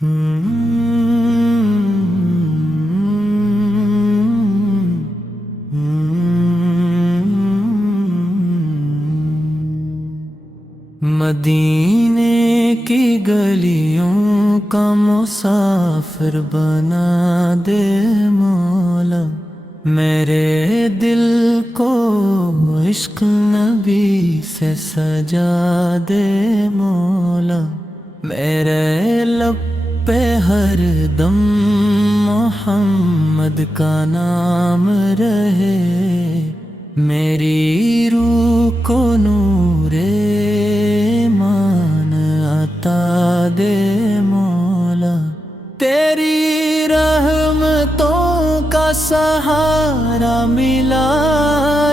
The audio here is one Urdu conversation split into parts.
مدینے کی گلیوں کا مسافر بنا دے مولا، میرے دل کو عشق نبی سے سجا دے مولا، میرے لب پہ ہر دم محمد کا نام رہے، میری روح کو نور ایمان عطا دے مولا، تیری رحمتوں کا سہارا ملا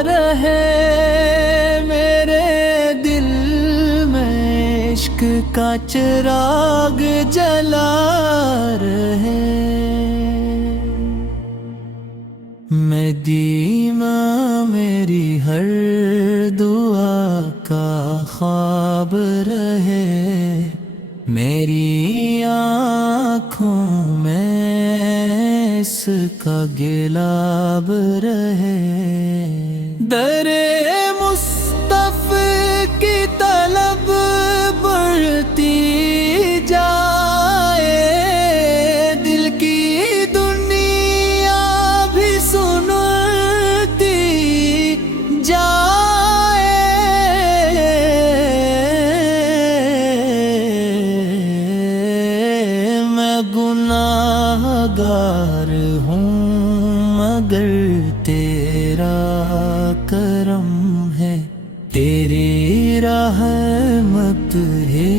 رہے، میرے دل میں عشق کا چراغ جلا رہے، مدینہ میری ہر دعا کا خواب رہے، میری آنکھوں میں اس کا گلاب رہے، در مصطفی کی طلب بڑھتی جائے، دل کی دنیا بھی سنتی جائے، میں گناہ گار ہوں مگر تیرا کرم ہے، تیری رحمت ہے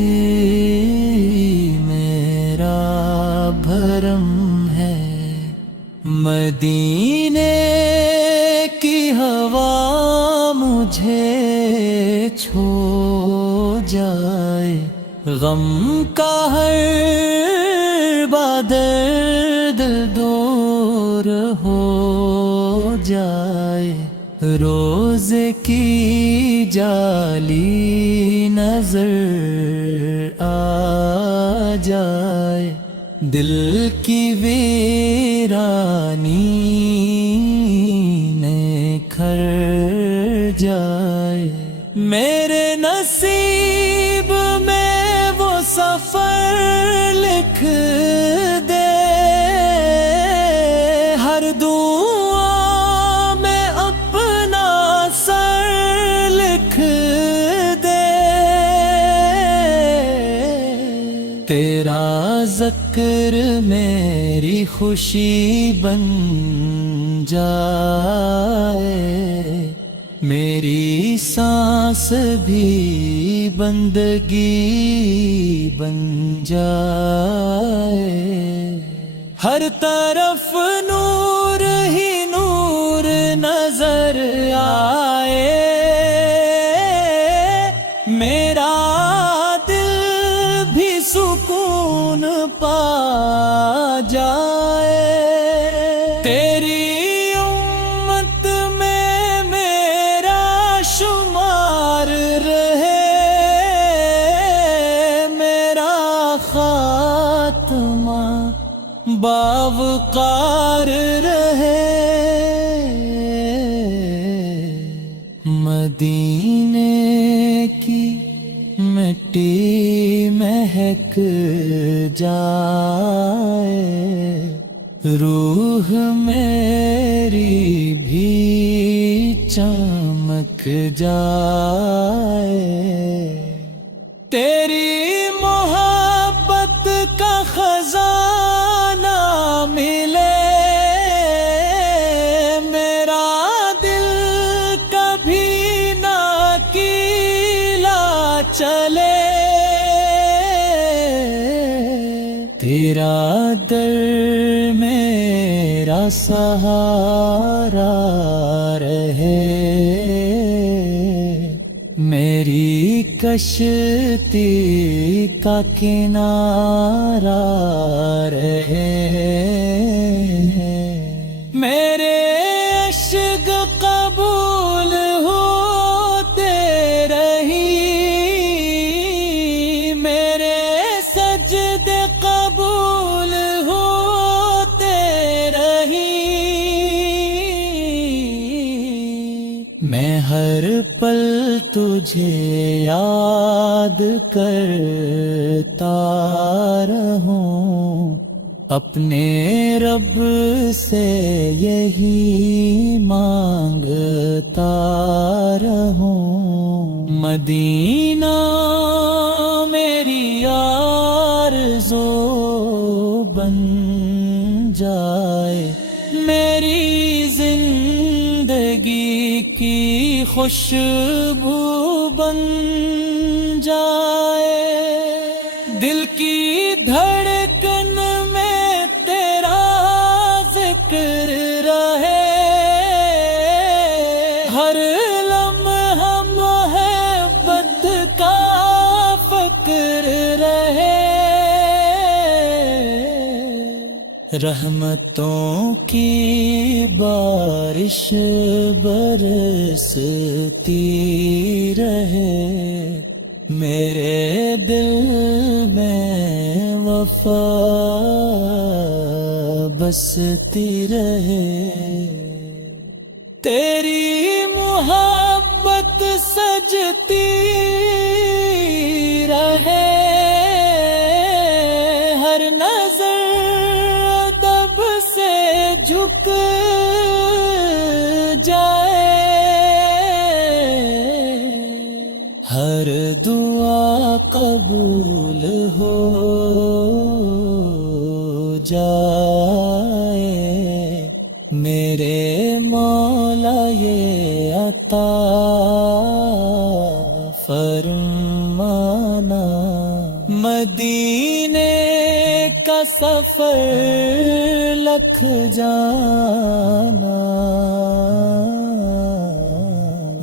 میرا بھرم ہے، مدینے کی ہوا مجھے چھو جائے، غم کا ہر بادل دور ہو جائے، روزے کی جالی نظر آ جائے، دل کی ویرانی نکھر جائے، میرے نصیب میں وہ سفر لکھ دے، ہر دعا میں اپنا سر لکھ دے، تیرا ذکر میری خوشی بن جائے، میری سانس بھی بندگی بن جائے، ہر طرف نور ہی نور نظر آئے، میرا دل بھی سکون پا جائے، تیری امت میں میرا شمار رہے، میرا خاتمہ باوقار رہے، مدینے کی مٹی مہک جائے، روح میری بھی چمک جائے، تیری محبت کا خزانہ ملے، میرا دل کبھی نہ کیلا چلے، تیرا در میرا سہارا رہے، میری کشتی کا کنارہ رہے، میرے عشق قبول ہوتے رہی، میرے سجدے قبول تجھے یاد کرتا رہوں، اپنے رب سے یہی مانگتا رہوں۔ مدینہ میری آرزو بن جائے، میری زندگی کی خوشبو بن جائے، دل کی دھڑکن میں تیرا ذکر رہے، ہر لمحہ محبت کا فکر رہے، رحمتوں کی بارش برستی رہے، میرے دل میں وفا بستی رہے، تیری محبت سجتی رہے، ہر نظر ادب سے جھک جائے، ہر دعا قبول ہو جائے، میرے مولا یہ عطا فرمانا، مدینے کا سفر لکھ جانا،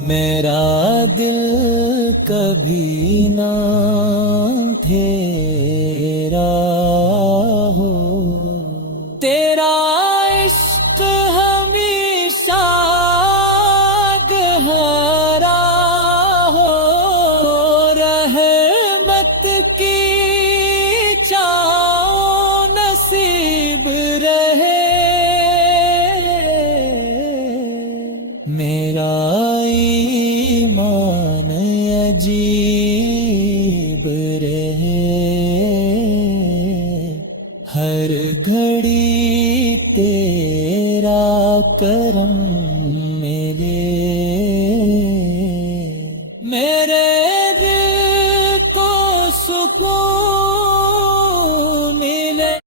میرا دل کبھی نہ تیرا ہو، تیرا عشق ہمیشہ گہرا ہو، رحمت کی چھاؤں نصیب رہے، میرا ایمان عجیب رہے، ہر گھڑی تیرا کرم